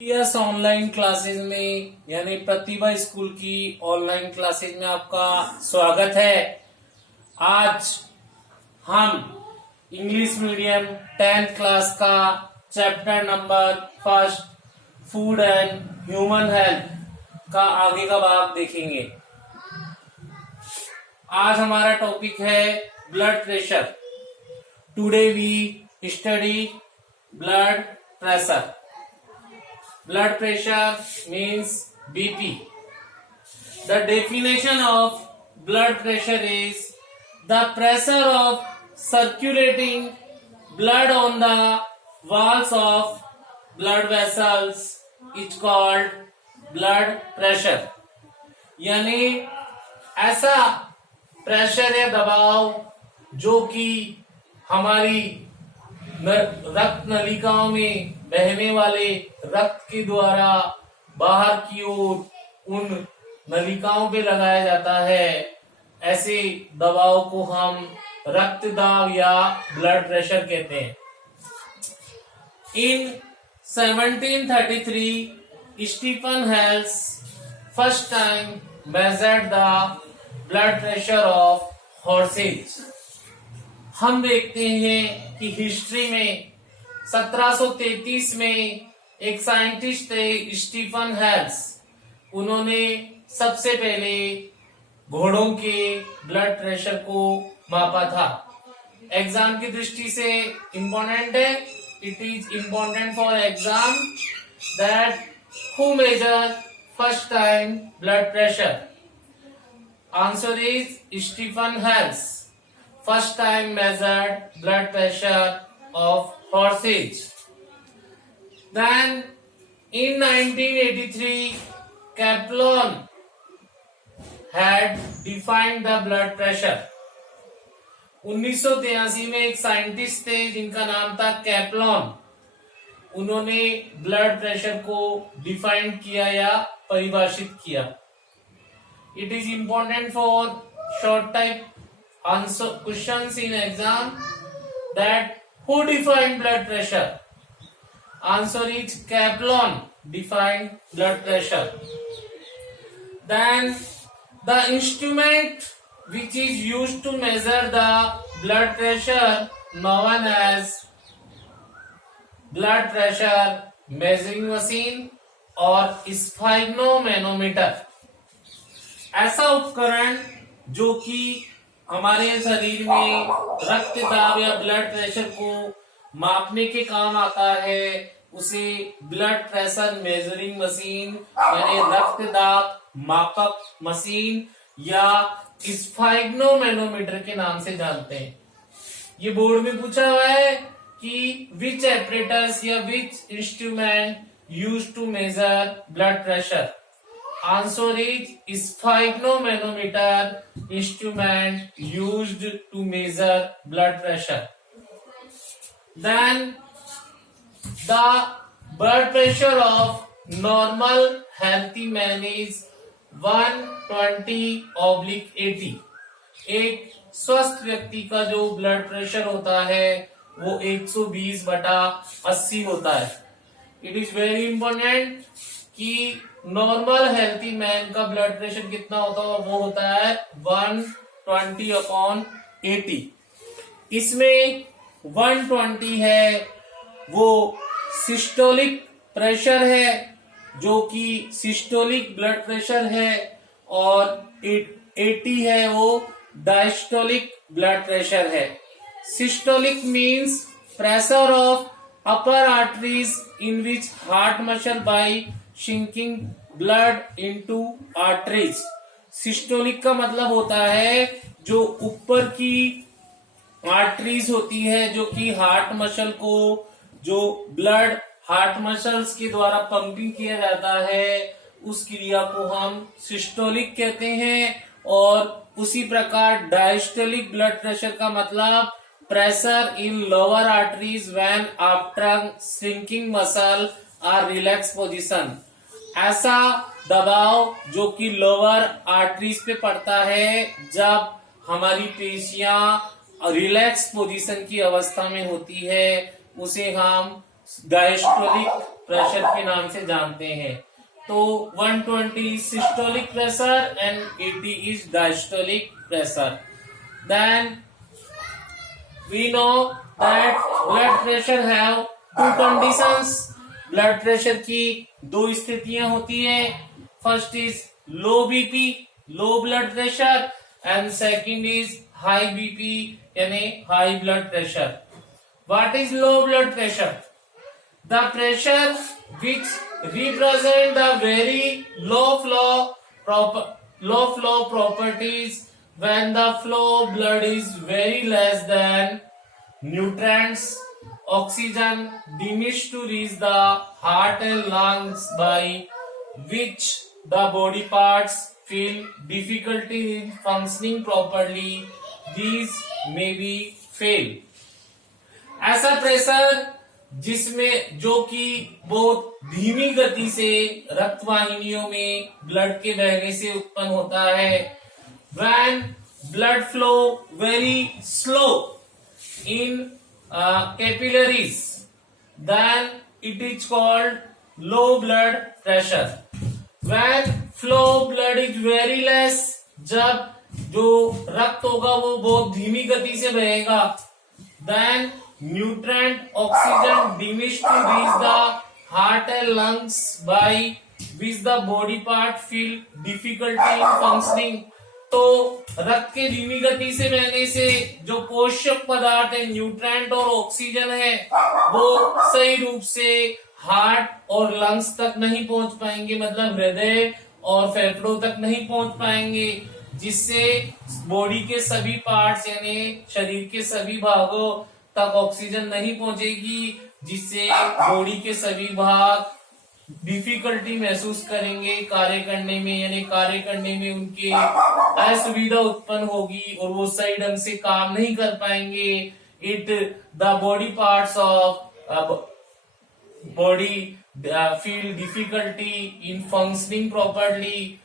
Yes online classes में यानी Pratibha school की ऑनलाइन क्लासेस में आपका स्वागत है। आज हम इंग्लिश मीडियम 10th क्लास का chapter number first food and human health का आगे का भाग देखेंगे। आज हमारा टॉपिक है blood pressure. Today we study blood pressure. Blood pressure means BP. The definition of blood pressure is the pressure of circulating blood on the walls of blood vessels is called blood pressure. यानी ऐसा pressure या दबाव जो कि हमारी रक्त नलिकाओं में बहने वाले रक्त के द्वारा बाहर की ओर उन नलिकाओं पे लगाया जाता है, ऐसे दबाव को हम रक्तदाब या ब्लड प्रेशर कहते हैं। In 1733 Stephen Hales first time measured the blood pressure of horses. हम देखते हैं कि हिस्ट्री में 1733 में एक साइंटिस्ट थे स्टीफन हेल्स। उन्होंने सबसे पहले घोड़ों के ब्लड प्रेशर को मापा था। एग्जाम की दृष्टि से इम्पोर्टेंट है। It is important for exam that who measure first time blood pressure. Answer is Stephen Hales first time measured blood pressure of horses. Then in 1983 Kaplan had defined the blood pressure. 1983 में एक scientist थे जिनका नाम था कैप्लॉन। उन्होंने blood pressure को define किया या परिभाषित किया। It is important for short type answer questions in exam that who defined blood pressure. Answer is Kaplan defined blood pressure. Then the instrument which is used to measure the blood pressure known as blood pressure measuring machine और sphygmomanometer। ऐसा उपकरण जो कि हमारे शरीर में रक्तदाब या ब्लड प्रेशर को मापने के काम आता है, उसे ब्लड प्रेशर मेजरिंग मशीन यानी रक्तदाब मापक मशीन या स्फाइग्नोमेनोमीटर के नाम से जानते हैं। ये बोर्ड में पूछा हुआ है कि विच एपरेटस या which instrument used to measure blood pressure. Answer is sphygmomanometer instrument used to measure blood pressure. Then the blood pressure of normal healthy man is 120/80। एक स्वस्थ व्यक्ति का जो ब्लड प्रेशर होता है वो 120/80 होता है। इट इज वेरी इंपॉर्टेंट कि नॉर्मल हेल्थी मैन का ब्लड प्रेशर कितना होता है, वो होता है 120/80। इसमें 120 है वो सिस्टोलिक प्रेशर है, जो कि सिस्टोलिक ब्लड प्रेशर है, और 80 है वो डायस्टोलिक ब्लड प्रेशर है। Systolic means pressure of upper arteries in which heart muscle by shrinking blood into arteries. Systolic का मतलब होता है जो ऊपर की आर्टरीज होती है, जो कि हार्ट मसल को जो ब्लड हार्ट मसल्स के द्वारा पंपिंग किया जाता है, उस क्रिया को हम सिस्टोलिक कहते हैं। और उसी प्रकार डायस्टोलिक ब्लड प्रेशर का मतलब pressure in lower arteries when after shrinking muscle are relax position. ऐसा दबाव जो कि लोअर आर्टरीज पे पड़ता है जब हमारी पेशियां रिलैक्स पोजीशन की अवस्था में होती है, उसे हम डायस्टोलिक प्रेशर के नाम से जानते हैं। तो 120 systolic pressure and 80 is diastolic pressure. Then we know that blood pressure have two conditions. Blood pressure की दो स्थितियां होती है। First is low BP, low blood pressure, and second is high BP यानी high blood pressure. What is low blood pressure? The pressure which represent the very low flow properties when the flow blood is very less than nutrients, oxygen diminished to reach the heart and lungs, by which the body parts feel difficulty in functioning properly. These may be fail. ऐसा pressure जिसमें जो कि बहुत धीमी गति से रक्त वाहिनियों में ब्लड के बहने से उत्पन्न होता है। When blood flow very slow in capillaries, then it is called low blood pressure. When flow blood is very less, जब जो रक्त होगा वो बहुत धीमी गति से बहेगा, then nutrient oxygen diminished to reach the heart and lungs, by which the body part feel difficulty in functioning. तो रक्त के धीमी गति से बहने से जो पोषक पदार्थ है, न्यूट्रेंट और ऑक्सीजन है, वो सही रूप से हार्ट और लंग्स तक नहीं पहुंच पाएंगे, मतलब हृदय और फेफड़ों तक नहीं पहुंच पाएंगे, जिससे बॉडी के सभी पार्ट्स यानी शरीर के सभी भागों तक ऑक्सीजन नहीं पहुंचेगी, जिससे बॉडी के सभी भाग डिफिकल्टी महसूस करेंगे कार्य करने में, यानी कार्य करने में उनके असुविधा उत्पन्न होगी और वो सही ढंग से काम नहीं कर पाएंगे। It the body parts of body feel difficulty in functioning properly,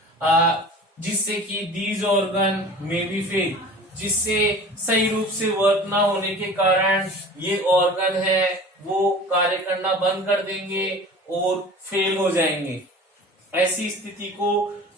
जिससे कि दीज ऑर्गन में बी फेल, जिससे सही रूप से वर्क ना होने के कारण ये ऑर्गन है वो कार्य करना बंद कर देंगे और फेल हो जाएंगे। ऐसी स्थिति को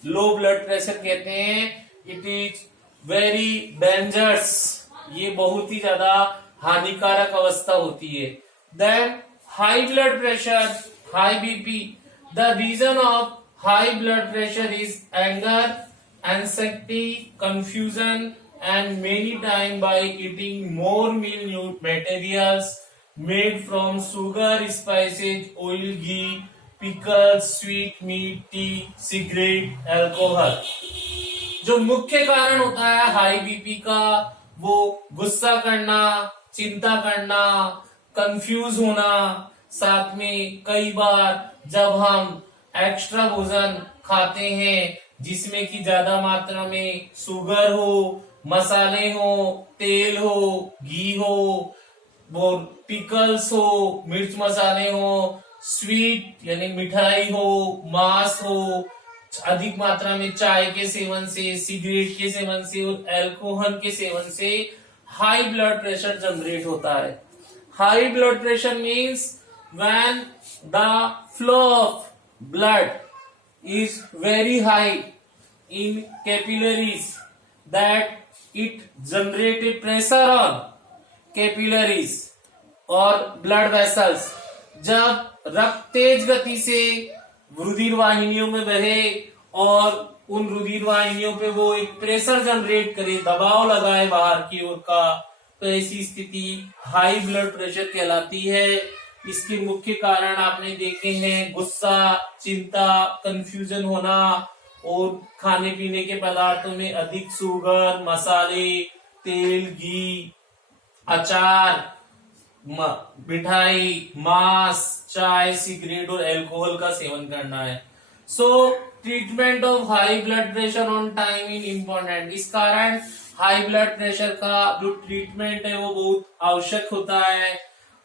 लो ब्लड प्रेशर कहते हैं। इट इज वेरी डेंजरस, ये बहुत ही ज्यादा हानिकारक अवस्था होती है। Then high blood pressure, high BP. The reason of high blood pressure is anger, anxiety, confusion, and many time by eating more meal materials made from sugar, spices, oil, ghee, pickles, sweet meat, tea, cigarette, alcohol। जो मुख्य कारण होता है high BP का, वो गुस्सा करना, चिंता करना, कंफ्यूज होना, साथ में कई बार जब हम एक्स्ट्रा भोजन खाते हैं जिसमें कि ज्यादा मात्रा में शुगर हो, मसाले हो, तेल हो, घी हो, और पिकल्स हो, मिर्च मसाले हो, स्वीट यानी मिठाई हो, मांस हो, अधिक मात्रा में चाय के सेवन से, सिगरेट के सेवन से और अल्कोहल के सेवन से हाई ब्लड प्रेशर जनरेट होता है। High blood pressure means when the flow of blood is very high in capillaries, that it generated pressure on capillaries और blood vessels। जब रक्त तेज गति से रुधिर वाहिनियों में बहे और उन रुधिर वाहिनियों पे वो एक प्रेशर जनरेट करे, दबाव लगाए बाहर की ओर का, तो ऐसी स्थिति हाई ब्लड प्रेशर कहलाती है। इसके मुख्य कारण आपने देखे हैं गुस्सा, चिंता, कंफ्यूजन होना और खाने पीने के पदार्थों में अधिक शुगर, मसाले, तेल, घी, अचार, मिठाई, मांस, चाय, सिगरेट और अल्कोहल का सेवन करना है। सो treatment of high blood pressure on time in important. इस कारण हाई ब्लड प्रेशर का जो ट्रीटमेंट है वो बहुत आवश्यक होता है।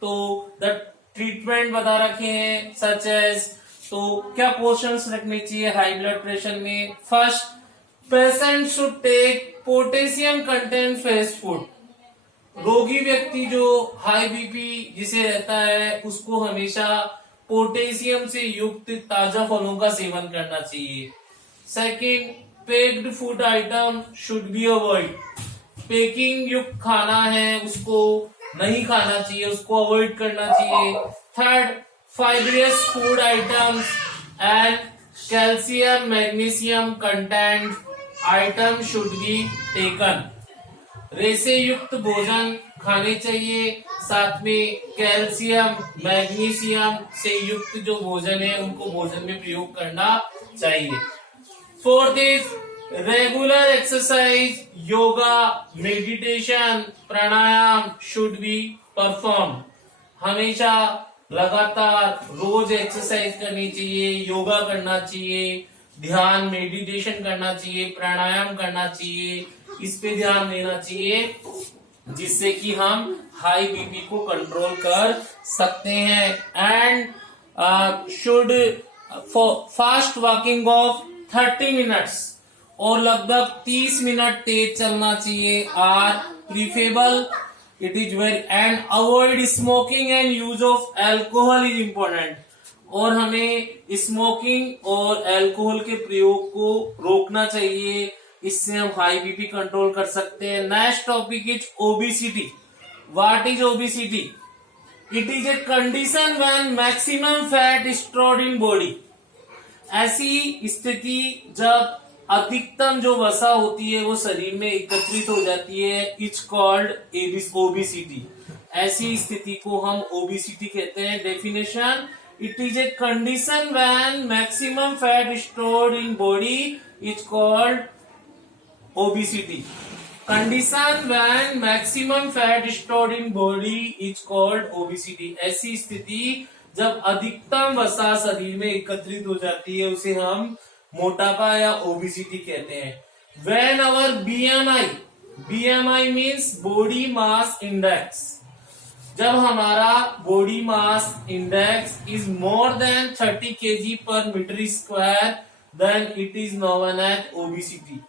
तो द ट्रीटमेंट बता रखे हैं सच एज, तो क्या क्वेश्चंस रखने चाहिए हाई ब्लड प्रेशर में? First, patient should take potassium content fresh food. रोगी व्यक्ति जो हाई बीपी जिसे रहता है उसको हमेशा पोटेशियम से युक्त ताजा फलों का सेवन करना चाहिए। Second, packed food item should be avoid. Packing युक्त खाना है उसको नहीं खाना चाहिए, उसको अवॉइड करना चाहिए। Third, fibrous food items and calcium magnesium content item should be taken. रेसे युक्त भोजन खाने चाहिए, साथ में कैल्शियम मैग्नीशियम से युक्त जो भोजन है उनको भोजन में प्रयोग करना चाहिए। Fourth is regular exercise, yoga, meditation, pranayama should be perform. हमेशा लगातार रोज एक्सरसाइज करनी चाहिए, योगा करना चाहिए, ध्यान मेडिटेशन करना चाहिए, प्राणायाम करना चाहिए, इस पे ध्यान देना चाहिए जिससे कि हम हाई बीपी को कंट्रोल कर सकते हैं। And should fast walking of 30 minutes और लगभग 30 मिनट तेज चलना चाहिए are preferable. It is very and avoid smoking and use of alcohol is important. और हमें स्मोकिंग और अल्कोहल के प्रयोग को रोकना चाहिए, इससे हम हाई बीपी कंट्रोल कर सकते हैं। Next topic is obesity. What is obesity? It is a condition when maximum fat stored in body. ऐसी स्थिति जब अधिकतम जो वसा होती है वो शरीर में एकत्रित हो जाती है, इट्स कॉल्ड ओबेसिटी। ऐसी स्थिति को हम ओबेसिटी कहते हैं। Definition, it is a condition when maximum fat stored in body is called obesity. Condition when maximum fat stored in body is called obesity. ऐसी स्थिति जब अधिकतम वसा शरीर में एकत्रित हो जाती है उसे हम मोटापा या ओबेसिटी कहते हैं। When our BMI means body mass index, जब हमारा body mass index is more than 30 kg per meter square, then it is known as obesity.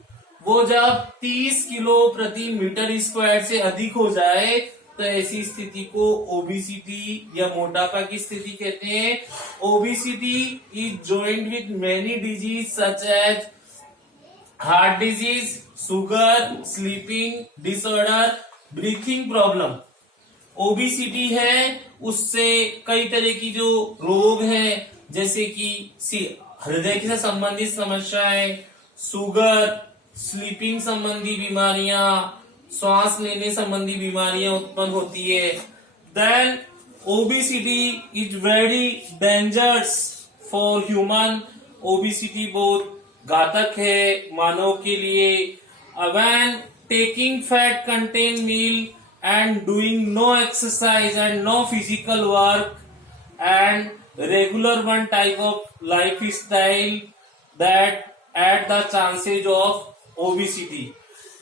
वो जब 30 किलो प्रति मीटर स्क्वायर से अधिक हो जाए तो ऐसी स्थिति को ओबेसिटी या मोटापा की स्थिति कहते हैं। Obesity is joined with many disease such as heart disease, sugar, sleeping disorder, breathing problem. Obesity है उससे कई तरह की जो रोग हैं जैसे कि हृदय से संबंधित समस्याएं, शुगर, स्लीपिंग संबंधी बीमारियां, श्वास लेने संबंधी बीमारियां उत्पन्न होती है। Then obesity is very dangerous for human. Obesity बहुत घातक है मानव के लिए। When taking fat content meal and doing no exercise and no physical work and regular one type of lifestyle that at the chances of obesity.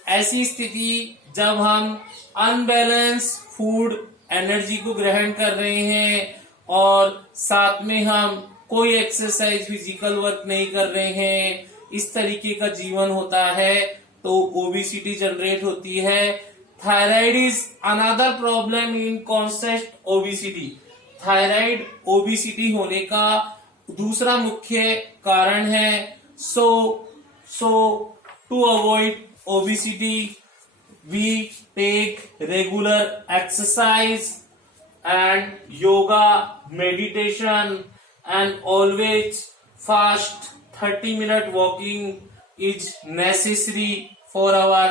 ऐसी स्थिति जब हम अनबैलेंस फूड एनर्जी को ग्रहण कर रहे हैं और साथ में हम कोई एक्सरसाइज फिजिकल वर्क नहीं कर रहे हैं, इस तरीके का जीवन होता है तो ओबेसिटी जनरेट होती है। Thyroid is another problem in concept obesity. Thyroid obesity होने का दूसरा मुख्य कारण है। सो to avoid obesity we take regular exercise and yoga, meditation and always fast 30-minute walking is necessary for our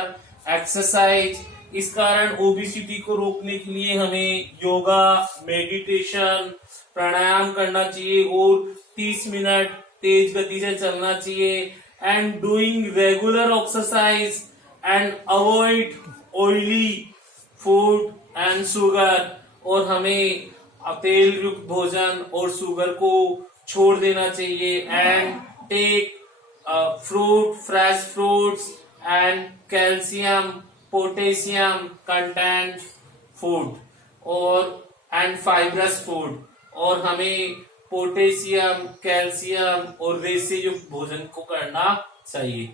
exercise. इस कारण ओबेसिटी को रोकने के लिए हमें योगा, मेडिटेशन, प्राणायाम करना चाहिए और 30 मिनट तेज गति से चलना चाहिए। And doing regular exercise and avoid oily food and sugar, और हमें तेल युक्त भोजन और शुगर को छोड़ देना चाहिए। And take fresh fruits and calcium, potassium content food and fibrous food, और हमें पोटेशियम, कैल्शियम और रेसे युक्त भोजन को करना चाहिए।